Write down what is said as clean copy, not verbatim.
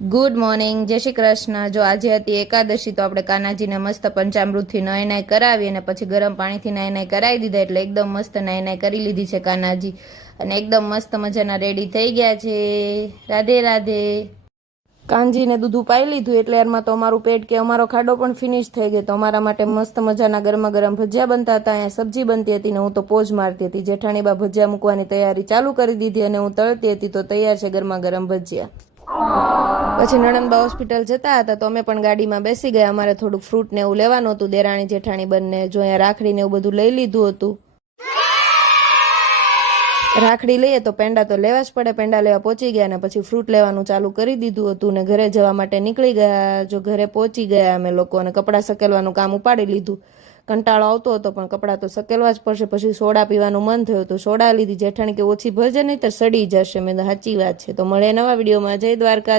Good morning, જય શ્રી કૃષ્ણ। જો આજે હતી એકાદશી તો આપણે કાનાજીને મસ્ત પંચામૃતથી નાઈ નાઈ કરાવી અને પછી ગરમ પાણીથી નાઈ નાઈ કરાવી દીધા, એટલે એકદમ મસ્ત નાઈ નાઈ કરી લીધી છે કાનાજી અને એકદમ મસ્ત મજાના રેડી થઈ ગયા છે। રાધે રાધે। કાનજીને દૂધું પાઈ લીધું એટલે યારમાં તો અમારું પેટ કે અમારો ખાડો પણ ફિનિશ થઈ ગયો, તો અમારા માટે મસ્ત મજાના ગરમા ગરમ ભજીયા બનતા હતા, અહીંયા સબ્જી બનતી હતી ને હું તો પોજ મારતી હતી। જેઠાણી બા ભજીયા મૂકવાની તૈયારી ચાલુ કરી દીધી અને હું તળતી હતી, તો તૈયાર છે ગરમા ગરમ ભજીયા। પછી નણંદબા હોસ્પિટલ જતા હતા તો અમે પણ ગાડીમાં બેસી ગયા। અમારે થોડુંક ફ્રૂટ ને એવું લેવાનું હતું, દેરાણી જેઠાણી બંને જો અહીંયા રાખડી ને એવું બધું લઈ લીધું હતું। રાખડી લઈએ તો પેંડા તો લેવા જ પડે, પેંડા લેવા પહોંચી ગયા ને પછી ફ્રૂટ લેવાનું ચાલુ કરી દીધું હતું ને ઘરે જવા માટે નીકળી ગયા। જો ઘરે પહોંચી ગયા અમે લોકો અને કપડાં સકેલવાનું કામ ઉપાડી લીધું। કંટાળો આવતો હતો પણ કપડાં તો સકેલવા જ પડશે। પછી સોડા પીવાનું મન થયું તો સોડા લીધી। જેઠાણી કે ઓછી ભરજે નહીં તો સડી જશે। મેં સાચી વાત છે। તો મળે નવા વિડીયોમાં। જય દ્વારકા।